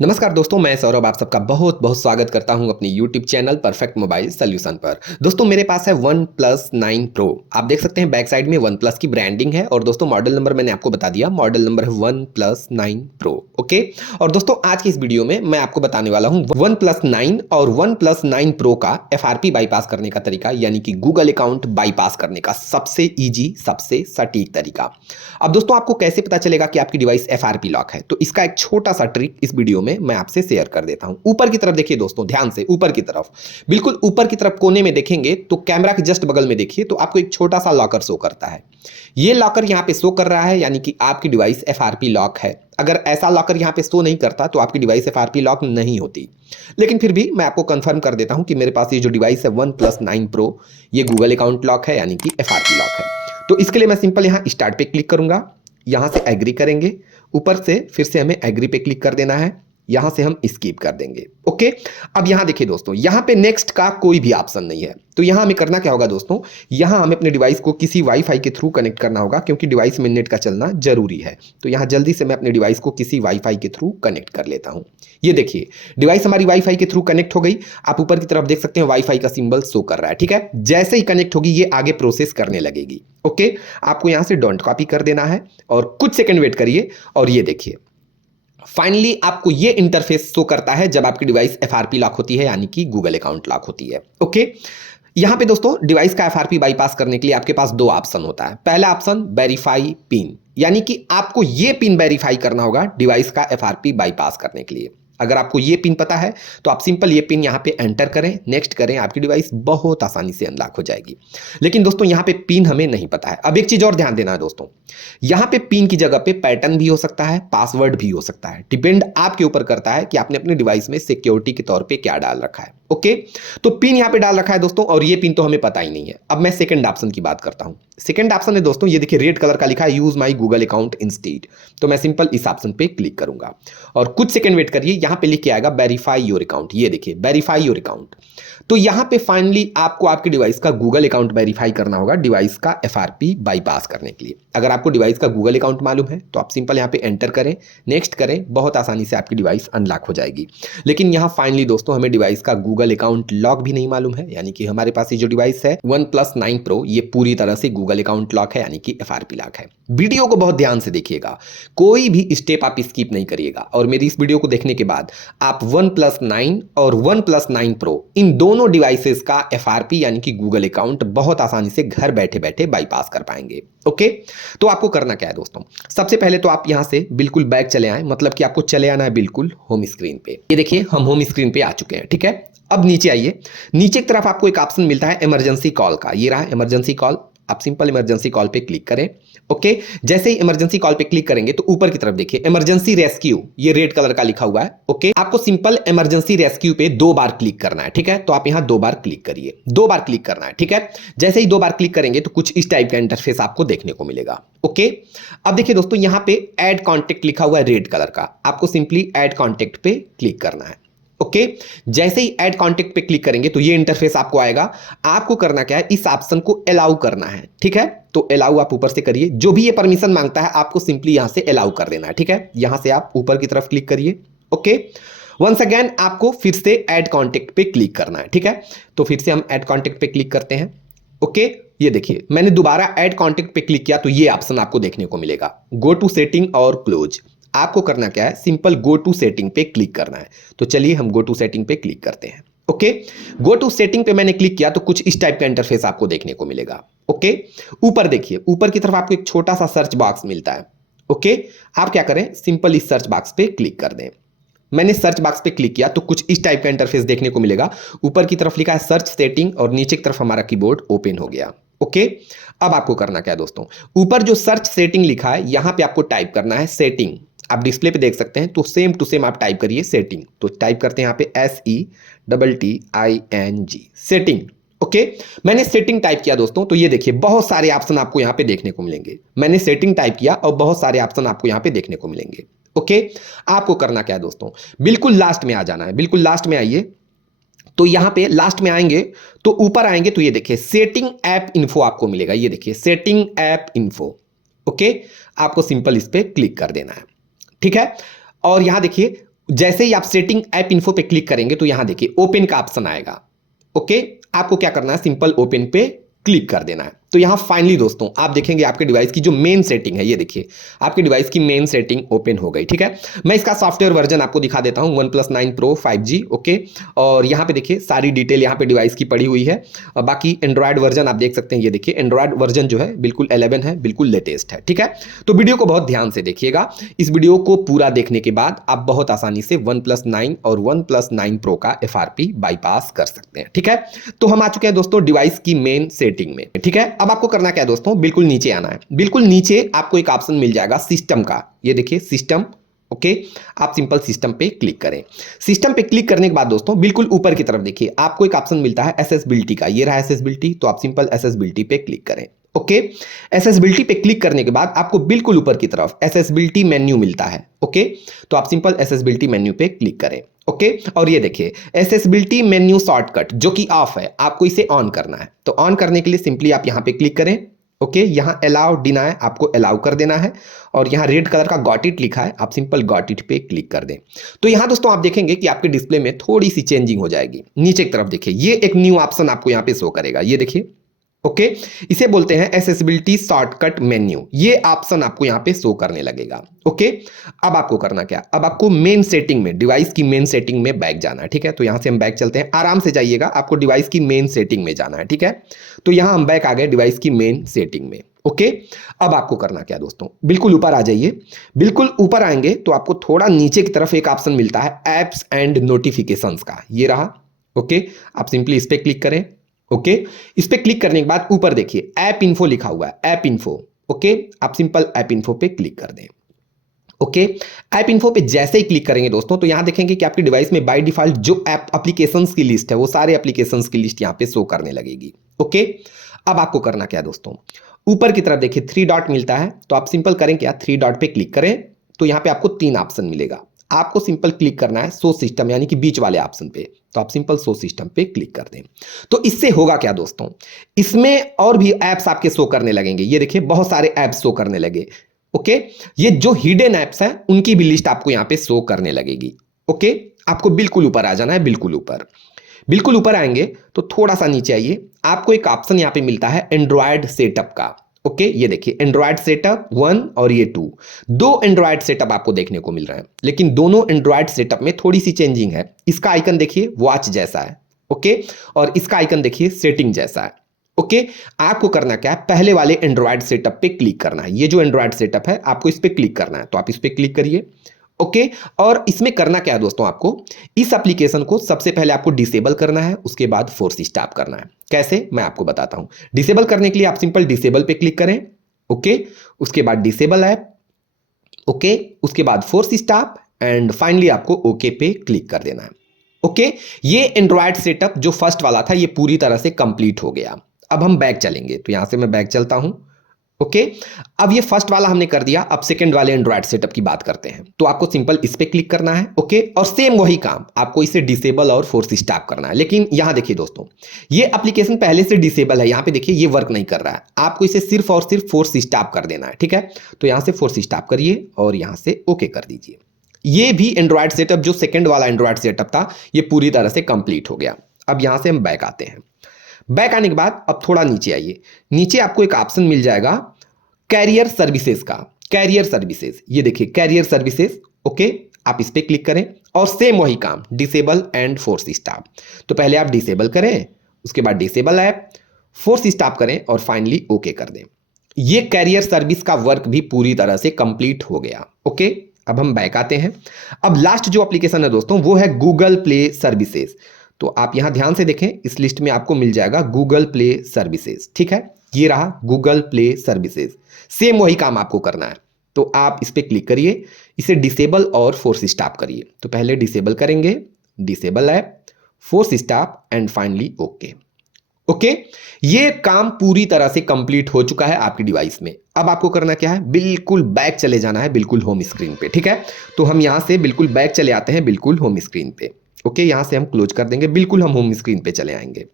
नमस्कार दोस्तों, मैं सौरभ आप सबका बहुत बहुत स्वागत करता हूं अपनी YouTube channel perfect mobile solution पर। दोस्तों मेरे पास है OnePlus 9 Pro। आप देख सकते हैं बैक साइड में OnePlus की ब्रांडिंग है और दोस्तों मॉडल नंबर मैंने आपको बता दिया, मॉडल नंबर है OnePlus 9 Pro। ओके। और दोस्तों आज की इस वीडियो में मैं आपको बताने वाला हूं OnePlus 9 और OnePlus 9 Pro का FRP बाईपास करने का तरीका, यानी कि गूगल अकाउंट बाईपास करने का सबसे ईजी, सबसे सटीक तरीका। अब दोस्तों आपको कैसे पता चलेगा कि आपकी डिवाइस FRP लॉक है, तो इसका एक छोटा सा ट्रिक इस वीडियो में मैं आपसे शेयर कर देता हूं। ऊपर की तरफ देखिए दोस्तों, ध्यान से ऊपर की तरफ, बिल्कुल ऊपर की तरफ कोने में देखेंगे तो कैमरा के जस्ट बगल में देखिए तो आपको एक छोटा सा लॉकर शो करता है। ये लॉकर यहां पे शो कर रहा है, यानी कि आपकी डिवाइस FRP लॉक है। अगर ऐसा लॉकर यहां पे शो नहीं करता तो आपकी डिवाइस FRP लॉक नहीं होती। लेकिन फिर भी मैं आपको कंफर्म कर देता हूं कि मेरे पास ये जो डिवाइस है OnePlus 9 Pro, ये गूगल अकाउंट लॉक है, यानी कि FRP लॉक है। तो इसके लिए मैं सिंपल यहां स्टार्ट पे क्लिक करूंगा, यहां से एग्री करेंगे, ऊपर से फिर से हमें एग्री पे क्लिक कर देना है, यहां से हम स्किप कर देंगे। ओके। अब यहां देखिए दोस्तों, यहां पे नेक्स्ट का कोई भी ऑप्शन नहीं है, तो यहां हमें करना क्या होगा दोस्तों, यहां हमें अपने डिवाइस को किसी वाईफाई के थ्रू कनेक्ट करना होगा, क्योंकि डिवाइस में नेट का चलना जरूरी है। तो यहां जल्दी से मैं अपने डिवाइस को किसी वाईफाई के थ्रू कनेक्ट कर लेता हूं। ये देखिए डिवाइस हमारी वाईफाई के थ्रू कनेक्ट हो गई। आप ऊपर की तरफ देख सकते हैं वाईफाई का सिंबल शो कर रहा है, ठीक है। जैसे ही कनेक्ट होगी ये आगे प्रोसेस करने लगेगी। ओके। आपको यहां से डोंट कॉपी कर देना है और कुछ सेकंड वेट करिए और ये देखिए फाइनली आपको ये इंटरफेस शो करता है जब आपकी डिवाइस FRP लॉक होती है, यानी कि गूगल अकाउंट लॉक होती है। ओके। यहां पे दोस्तों डिवाइस का FRP बाईपास करने के लिए आपके पास दो ऑप्शन होता है। पहला ऑप्शन वेरीफाई पिन, यानी कि आपको ये पिन वेरीफाई करना होगा डिवाइस का FRP बाईपास करने के लिए। अगर आपको ये पिन पता है तो आप सिंपल ये पिन यहाँ पे एंटर करें, नेक्स्ट करें, आपकी डिवाइस बहुत आसानी से अनलॉक हो जाएगी। लेकिन दोस्तों यहाँ पे पिन हमें नहीं पता है। अब एक चीज और ध्यान देना है दोस्तों, यहाँ पे पिन की जगह पे पैटर्न भी हो सकता है, पासवर्ड भी हो सकता है। डिपेंड आपके ऊपर करता है कि आपने अपने डिवाइस में सिक्योरिटी के तौर पे क्या डाल रखा है। ओके। तो पिन यहाँ पे डाल रखा है दोस्तों, और ये पिन तो हमें पता ही नहीं है। अब मैं सेकंड ऑप्शन की बात करता हूं। सेकंड ऑप्शन है दोस्तों, ये देखिए रेड कलर का लिखा है use my Google account instead. तो मैं सिंपल इस ऑप्शन पे क्लिक करूंगा और कुछ सेकंड वेट करिए, यहां पे लिख के आएगा वेरीफाई योर अकाउंट। ये देखिए वेरीफाई योर अकाउंट। तो यहां पे फाइनली आपको आपके डिवाइस का गूगल अकाउंट वेरीफाई करना होगा डिवाइस का FRP बाईपास करने के लिए। अगर आपको डिवाइस का गूगल अकाउंट मालूम है तो आप सिंपल यहां पे एंटर करें, नेक्स्ट करें, बहुत आसानी से आपकी डिवाइस अनलॉक हो जाएगी। लेकिन यहां फाइनली दोस्तों हमें डिवाइस का गूगल अकाउंट लॉक भी नहीं मालूम है, यानी कि हमारे पास ये जो डिवाइस है OnePlus 9 Pro, ये पूरी तरह से गूगल अकाउंट लॉक है, यानी कि FRP लॉक है। वीडियो को बहुत ध्यान से देखिएगा, कोई भी स्टेप आप स्किप नहीं करिएगा। और मेरी इस वीडियो को देखने के बाद आप OnePlus 9 और OnePlus 9 Pro इन दोनों डिवाइसेस का FRP यानी कि गूगल अकाउंट बहुत आसानी से घर बैठे बैठे बाईपास कर पाएंगे। ओके। तो आपको करना क्या है दोस्तों, सबसे पहले तो आप यहां से बिल्कुल बैक चले आए, मतलब कि आपको चले आना है बिल्कुल होम स्क्रीन पे। ये देखिए हम होम स्क्रीन पे आ चुके हैं, ठीक है। अब नीचे आइए, नीचे की तरफ आपको एक ऑप्शन मिलता है इमरजेंसी कॉल का, ये रहा इमरजेंसी कॉल। आप सिंपल इमरजेंसी कॉल पे क्लिक करें। ओके। जैसे ही इमरजेंसी कॉल पे क्लिक करेंगे तो ऊपर की तरफ देखिए इमरजेंसी रेस्क्यू, ये रेड कलर का लिखा हुआ है। ओके। आपको सिंपल इमरजेंसी रेस्क्यू पे 2 बार क्लिक करना है, ठीक है। तो आप यहां 2 बार क्लिक करिए, 2 बार क्लिक करना है, ठीक है। जैसे ही 2 बार क्लिक करेंगे तो कुछ इस टाइप का इंटरफेस आपको देखने को मिलेगा। ओके। अब देखिए दोस्तों यहां पे ऐड कॉन्टेक्ट लिखा हुआ है रेड कलर का, आपको सिंपली ऐड कॉन्टेक्ट पे क्लिक करना है। ओके। जैसे ही ऐड कॉन्टेक्ट पे क्लिक करेंगे तो ये इंटरफेस आपको आएगा। आपको करना क्या है, इस ऑप्शन को अलाउ करना है, ठीक है। तो अलाउ आप ऊपर से करिए, जो भी ये परमिशन मांगता है आपको सिंपली यहां से अलाउ कर देना है, ठीक है। यहां से आप ऊपर की तरफ क्लिक करिए। ओके। वंस अगेन आपको फिर से ऐड कॉन्टेक्ट पे क्लिक करना है, ठीक है। तो फिर से हम ऐड कॉन्टेक्ट पे क्लिक करते हैं। ओके। ये देखिए मैंने दोबारा ऐड कॉन्टेक्ट पे क्लिक किया तो ये ऑप्शन आपको देखने को मिलेगा, गो टू सेटिंग और क्लोज। आपको करना क्या है, सिंपल गो टू सेटिंग पे क्लिक करना है। तो चलिए हम गो टू सेटिंग पे क्लिक करते हैं। ओके। गो टू सेटिंग पे मैंने क्लिक किया तो कुछ इस टाइप का इंटरफेस आपको देखने को मिलेगा। ओके। ऊपर देखिए, ऊपर की तरफ आपको एक छोटा सा सर्च बॉक्स मिलता है। ओके। आप क्या करें, सिंपल इस सर्च बॉक्स पे क्लिक कर दें। मैंने सर्च बॉक्स पे क्लिक किया तो कुछ इस टाइप का इंटरफेस देखने को मिलेगा। ऊपर की तरफ लिखा है सर्च सेटिंग और नीचे की तरफ हमारा कीबोर्ड ओपन हो गया। ओके। अब आपको करना क्या है दोस्तों, ऊपर जो सर्च सेटिंग लिखा है यहां पे आपको टाइप करना है सेटिंग। आप डिस्प्ले पे देख सकते हैं, तो सेम टू सेम आप टाइप करिए सेटिंग। तो टाइप करते हैं यहां पे SETTING सेटिंग। ओके। मैंने सेटिंग टाइप किया दोस्तों, तो ये देखिए बहुत सारे ऑप्शन आपको यहां पे देखने को मिलेंगे। मैंने सेटिंग टाइप किया और बहुत सारे ऑप्शन आपको यहां पे देखने को मिलेंगे। ओके। आपको करना क्या है दोस्तों, बिल्कुल लास्ट में आ जाना है, बिल्कुल लास्ट में आइए। तो यहां पे लास्ट में आएंगे तो ऊपर आएंगे तो ये देखिए सेटिंग ऐप इन्फो आपको मिलेगा, ये देखिए सेटिंग ऐप इन्फो। ओके। आपको सिंपल इस पे क्लिक कर देना है, ठीक है। और यहां देखिए जैसे ही आप सेटिंग ऐप इन्फो पे क्लिक करेंगे तो यहां देखिए ओपन का ऑप्शन आएगा। ओके, आपको क्या करना है, सिंपल ओपन पे क्लिक कर देना है। तो यहां फाइनली दोस्तों आप देखेंगे आपके डिवाइस की जो मेन सेटिंग है, ये देखिए आपके डिवाइस की मेन सेटिंग ओपन हो गई। ठीक है, मैं इसका सॉफ्टवेयर वर्जन आपको दिखा देता हूं, OnePlus 9 Pro 5G। ओके, और यहां पे देखिए सारी डिटेल यहां पे डिवाइस की पड़ी हुई है। और बाकी एंड्रॉयड वर्जन आप देख सकते हैं, ये देखिए एंड्रॉयड वर्जन जो है बिल्कुल 11 है, बिल्कुल लेटेस्ट है। ठीक है, तो वीडियो को बहुत ध्यान से देखिएगा। इस वीडियो को पूरा देखने के बाद आप बहुत आसानी से OnePlus 9 और OnePlus 9 Pro का FRP बाईपास कर सकते हैं। ठीक है, तो हम आ चुके हैं दोस्तों डिवाइस की मेन सेटिंग में। ठीक है, अब आपको करना क्या है दोस्तों, बिल्कुल नीचे आना है। बिल्कुल नीचे आपको एक ऑप्शन मिल जाएगा सिस्टम का, ये देखिए सिस्टम। ओके, आप सिंपल सिस्टम पे क्लिक करें। सिस्टम पे क्लिक करने के बाद दोस्तों बिल्कुल ऊपर की तरफ देखिए आपको एक ऑप्शन मिलता है एसेसिबिलिटी का, ये रहा एसेसिबिलिटी। तो आप सिंपल एसेसिबिलिटी पे क्लिक करें। ओके, एसेसिबिलिटी पे क्लिक करने के बाद आपको बिल्कुल ऊपर की तरफ एसेसिबिलिटी मेन्यू मिलता है। ओके, तो आप सिंपल एसेसिबिलिटी मेन्यू पे क्लिक करें। ओके, और ये देखिए एसेसिबिलिटी मेन्यू शॉर्टकट जो कि ऑफ है, आपको इसे ऑन करना है। तो ऑन करने के लिए सिंपली आप यहां पे क्लिक करें। ओके, यहां अलाउ डिनाई आपको अलाउ कर देना है, और यहां रेड कलर का गॉट इट लिखा है, आप सिंपल गॉट इट पे क्लिक कर दें। तो यहां दोस्तों आप देखेंगे कि आपके डिस्प्ले में थोड़ी सी चेंजिंग हो जाएगी। नीचे की तरफ देखिए ये एक न्यू ऑप्शन आपको यहां पे शो करेगा, ये देखिए। ओके, इसे बोलते हैं एसेसिबिलिटी शॉर्टकट मेन्यू, ये ऑप्शन आपको यहां पे शो करने लगेगा। ओके, अब आपको करना क्या, अब आपको मेन सेटिंग में, डिवाइस की मेन सेटिंग में बैक जाना है। ठीक है, तो यहां से हम बैक चलते हैं, आराम से जाइएगा, आपको डिवाइस की मेन सेटिंग में जाना है। ठीक है, तो यहां हम बैक आ गए डिवाइस की मेन सेटिंग में। ओके, अब आपको करना क्या दोस्तों, बिल्कुल ऊपर आ जाइए। बिल्कुल ऊपर आएंगे तो आपको थोड़ा नीचे की तरफ एक ऑप्शन मिलता है एप्स एंड नोटिफिकेशंस का, ये रहा। ओके, आप सिंपली इस पे क्लिक करें। ओके, इस पे क्लिक करने के बाद ऊपर देखिए ऐप इन्फो लिखा हुआ है, ऐप इन्फो। ओके, आप सिंपल ऐप इन्फो पे क्लिक कर दें। ओके, ऐप इन्फो पे जैसे ही क्लिक करेंगे दोस्तों तो यहां देखेंगे कि आपके डिवाइस में बाय डिफॉल्ट जो ऐप एप्लीकेशंस की लिस्ट है वो सारे एप्लीकेशंस की लिस्ट यहां पे शो करने लगेगी। ओके, अब आपको करना क्या दोस्तों, ऊपर की तरफ देखिए 3 डॉट मिलता है, तो आप सिंपल करें क्या, 3 डॉट पे क्लिक करें। तो यहां पे आपको 3 ऑप्शन मिलेगा, आपको सिंपल क्लिक करना है शो सिस्टम यानी कि बीच वाले ऑप्शन पे। तो आप सिंपल शो सिस्टम पे क्लिक कर दें। तो इससे होगा क्या दोस्तों, इसमें और भी ऐप्स आपके शो करने लगेंगे, ये देखिए बहुत सारे ऐप्स शो करने लगे। ओके, ये जो हिडन ऐप्स हैं उनकी भी लिस्ट आपको यहां पे शो करने लगेगी। ओके, आपको बिल्कुल ऊपर आ जाना है, बिल्कुल ऊपर। बिल्कुल ऊपर आएंगे तो थोड़ा सा नीचे आइए, आपको एक ऑप्शन यहां पे मिलता है एंड्रॉयड सेटअप का। ओके, ये देखिए एंड्रॉयड सेटअप 1 और ये 2, दो एंड्रॉयड सेटअप आपको देखने को मिल रहे हैं, लेकिन दोनों एंड्रॉयड सेटअप में थोड़ी सी चेंजिंग है। इसका आइकन देखिए वॉच जैसा है। ओके, और इसका आइकन देखिए सेटिंग जैसा है। ओके, आपको करना क्या है, पहले वाले एंड्रॉयड सेटअप पे क्लिक करना है, ये जो एंड्रॉयड सेटअप है आपको इस पे क्लिक करना है, तो आप इस पे क्लिक करिए। ओके, और इसमें करना क्या है दोस्तों, आपको इस एप्लीकेशन को सबसे पहले आपको डिसेबल करना है, उसके बाद फोर्स स्टॉप करना है। कैसे, मैं आपको बताता हूं। डिसेबल करने के लिए आप सिंपल डिसेबल पे क्लिक करें। ओके, उसके बाद डिसेबल ऐप। ओके, उसके बाद फोर्स स्टॉप एंड फाइनली आपको ओके पे क्लिक कर देना है। ओके, ये एंड्रॉयड सेटअप जो फर्स्ट वाला था ये पूरी तरह से कंप्लीट हो गया। अब हम बैक चलेंगे, तो यहां से मैं बैक चलता हूं। ओके, अब ये फर्स्ट वाला हमने कर दिया, अब सेकंड वाले एंड्रॉयड सेटअप की बात करते हैं। तो आपको सिंपल इस पे क्लिक करना है। ओके, और सेम वही काम आपको इसे डिसेबल और फोर्स स्टॉप करना है। लेकिन यहां देखिए दोस्तों ये एप्लीकेशन पहले से डिसेबल है, यहां पे देखिए ये वर्क नहीं कर रहा है, आपको इसे सिर्फ और सिर्फ फोर्स स्टॉप कर देना है। ठीक है, तो यहां से फोर्स स्टॉप करिए और यहां से ओके कर दीजिए। ये भी एंड्रॉयड सेटअप जो सेकंड वाला एंड्रॉयड सेटअप था ये पूरी तरह से कंप्लीट हो गया। अब यहां से हम बैक आते हैं। बैक आने के बाद अब थोड़ा नीचे आइए, नीचे आपको एक ऑप्शन मिल जाएगा कैरियर सर्विसेज का, कैरियर सर्विसेज, ये देखिए कैरियर सर्विसेज। ओके, आप इस पे क्लिक करें और सेम वही काम डिसेबल एंड फोर्स स्टॉप। तो पहले आप डिसेबल करें, उसके बाद डिसेबल ऐप, फोर्स स्टॉप करें और फाइनली ओके कर दें। ये कैरियर सर्विस का वर्क भी पूरी तरह से कंप्लीट हो गया। ओके, अब हम बैक आते हैं। अब लास्ट जो एप्लीकेशन है दोस्तों वो है गूगल प्ले सर्विसेज। तो आप यहां ध्यान से देखें, इस लिस्ट में आपको मिल जाएगा गूगल प्ले सर्विसेज। ठीक है, ये रहा गूगल प्ले सर्विसेज, सेम वही काम आपको करना है। तो आप इस पे क्लिक करिए, इसे डिसेबल और फोर्स स्टॉप करिए। तो पहले डिसेबल करेंगे, disable app, force stop and finally okay. Okay, ये काम पूरी तरह से कंप्लीट हो चुका है आपकी डिवाइस में। अब आपको करना क्या है, बिल्कुल बैक चले जाना है, बिल्कुल होम स्क्रीन पे। ठीक है, तो हम यहां से बिल्कुल बैक चले आते हैं, बिल्कुल होम स्क्रीन पे। ओके, यहां से हम क्लोज कर देंगे, बिल्कुल हम होम स्क्रीन पे चले आएंगे।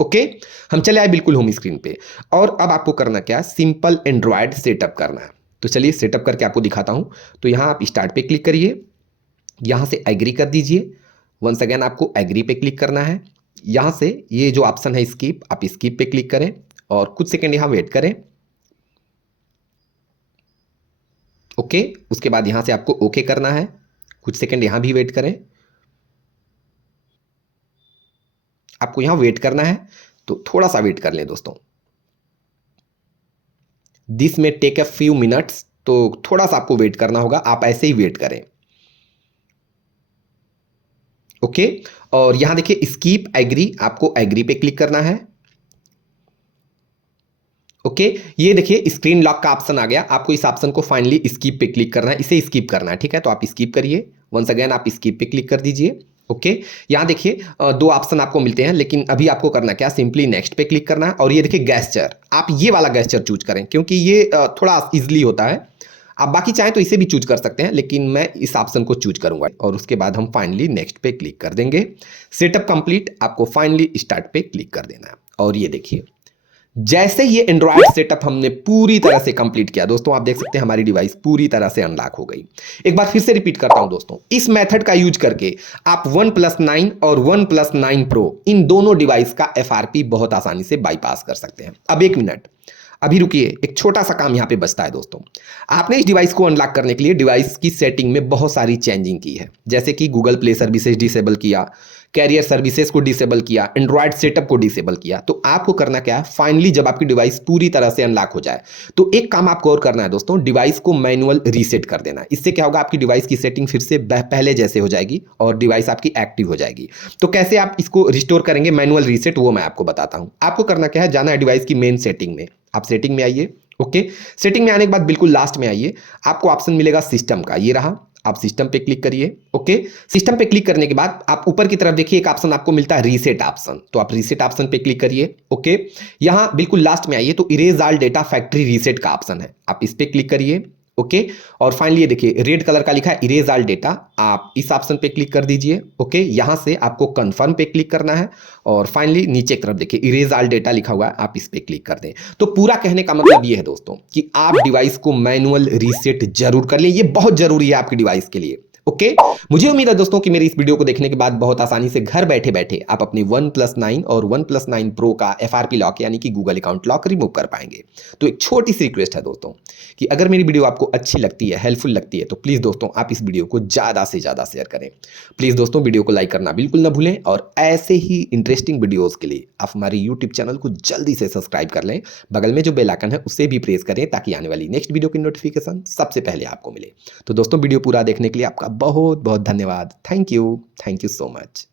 ओके, हम चले आए बिल्कुल होम स्क्रीन पे। और अब आपको करना क्या है, सिंपल एंड्रॉयड सेटअप करना है। तो चलिए सेटअप करके आपको दिखाता हूं। तो यहां आप स्टार्ट पे क्लिक करिए। यहाँ से एग्री कर दीजिए। वंस अगेन आपको एग्री पे क्लिक करना है। यहाँ से ये जो ऑप्शन है स्किप, आप स्किप पे क्लिक करें और कुछ सेकंड यहाँ वेट करें। ओके, उसके बाद यहाँ से आपको ओके करना है। कुछ सेकंड यहाँ भी वेट करें। आपको यहाँ वेट करना है, तो थोड़ा सा वेट कर लें दोस्तों। दिस में टेक अ फ्यू मिनट्स, तो थोड़ा सा आपको वेट करना होगा, आप ऐसे ही वेट करें। ओके, और यहां देखिए स्कीप एग्री, आपको एग्री पे क्लिक करना है। ओके, ये देखिए स्क्रीन लॉक का ऑप्शन आ गया। आपको इस ऑप्शन को फाइनली स्कीप पे क्लिक करना है, इसे स्कीप करना है, ठीक है। तो आप स्कीप करिए। वंस अगेन आप स्कीप पे क्लिक कर दीजिए। ओके, यहाँ देखिए दो ऑप्शन आपको मिलते हैं, लेकिन अभी आपको करना क्या, सिंपली नेक्स्ट पे क्लिक करना है। और ये देखिए गेस्चर, आप ये वाला गेस्चर चूज करें, क्योंकि ये थोड़ा इजिली होता है। आप बाकी चाहें तो इसे भी चूज कर सकते हैं, लेकिन मैं इस ऑप्शन को चूज करूंगा। और उसके बाद हम फाइनली नेक्स्ट पे क्लिक कर देंगे। सेटअप कंप्लीट, आपको फाइनली स्टार्ट पे क्लिक कर देना है। और ये देखिए जैसे ही ये एंड्रॉयड सेटअप हमने पूरी तरह से कंप्लीट किया दोस्तों, आप देख सकते हैं हमारी डिवाइस पूरी तरह से अनलॉक हो गई। एक बार फिर से रिपीट करता हूं दोस्तों, इस मेथड का यूज करके आप OnePlus 9 और OnePlus 9 Pro इन दोनों डिवाइस का FRP बहुत आसानी से बाईपास कर सकते हैं। अब एक मिनट, अभी रुकिए, एक छोटा सा काम यहाँ पे बचता है दोस्तों। आपने इस डिवाइस को अनलॉक करने के लिए डिवाइस की सेटिंग में बहुत सारी चेंजिंग की है, जैसे कि गूगल प्ले सर्विसेज डिसेबल किया, कैरियर सर्विसेज को डिसेबल किया, एंड्रॉयड सेटअप को डिसेबल किया। तो आपको करना क्या है, फाइनली जब आपकी डिवाइस पूरी तरह से अनलॉक हो जाए तो एक काम आपको और करना है दोस्तों, डिवाइस को मैनुअल रीसेट कर देना है। इससे क्या होगा, आपकी डिवाइस की सेटिंग फिर से पहले जैसे हो जाएगी और डिवाइस आपकी एक्टिव हो जाएगी। तो कैसे आप इसको रिस्टोर करेंगे मैनुअल रीसेट, वो मैं आपको बताता हूं। आपको करना क्या है, जाना है डिवाइस की मेन सेटिंग में। आप सेटिंग में आइए। ओके, सेटिंग में आने के बाद बिल्कुल लास्ट में आइए, आपको ऑप्शन मिलेगा सिस्टम का, ये रहा। आप सिस्टम पे क्लिक करिए। ओके, सिस्टम पे क्लिक करने के बाद आप ऊपर की तरफ देखिए एक ऑप्शन आपको मिलता है रीसेट ऑप्शन, तो आप रीसेट ऑप्शन पे क्लिक करिए। ओके, यहां बिल्कुल लास्ट में आइए तो erase all data factory reset का ऑप्शन है, आप इस पे क्लिक करिए। ओके, और फाइनली ये देखिए रेड कलर का लिखा है इरेज ऑल डेटा, आप इस ऑप्शन पे क्लिक कर दीजिए। ओके, यहां से आपको कंफर्म पे क्लिक करना है और फाइनली नीचे की तरफ देखिए इरेज ऑल डेटा लिखा हुआ है, आप इस पे क्लिक कर दें। तो पूरा कहने का मतलब ये है दोस्तों कि आप डिवाइस को मैनुअल रीसेट जरूर कर लें, ये बहुत जरूरी है आपकी डिवाइस के लिए। ओके, मुझे उम्मीद है दोस्तों कि मेरी इस वीडियो को देखने के बाद बहुत आसानी से घर बैठे बैठे आप अपने OnePlus 9 और OnePlus 9 Pro का FRP लॉक यानी कि गूगल अकाउंट लॉक रिमूव कर पाएंगे। तो एक छोटी सी रिक्वेस्ट है दोस्तों कि अगर मेरी वीडियो आपको अच्छी लगती है, हेल्पफुल लगती है, तो प्लीज़ दोस्तों आप इस वीडियो को ज़्यादा से ज़्यादा शेयर करें। प्लीज़ दोस्तों वीडियो को लाइक करना बिल्कुल ना भूलें और ऐसे ही इंटरेस्टिंग वीडियोज़ के लिए आप हमारे यूट्यूब चैनल को जल्दी से सब्सक्राइब कर लें। बगल में जो बेल आइकन है उसे भी प्रेस करें ताकि आने वाली नेक्स्ट वीडियो की नोटिफिकेशन सबसे पहले आपको मिले। तो दोस्तों वीडियो पूरा देखने के लिए आपका बहुत बहुत धन्यवाद। Thank you so much.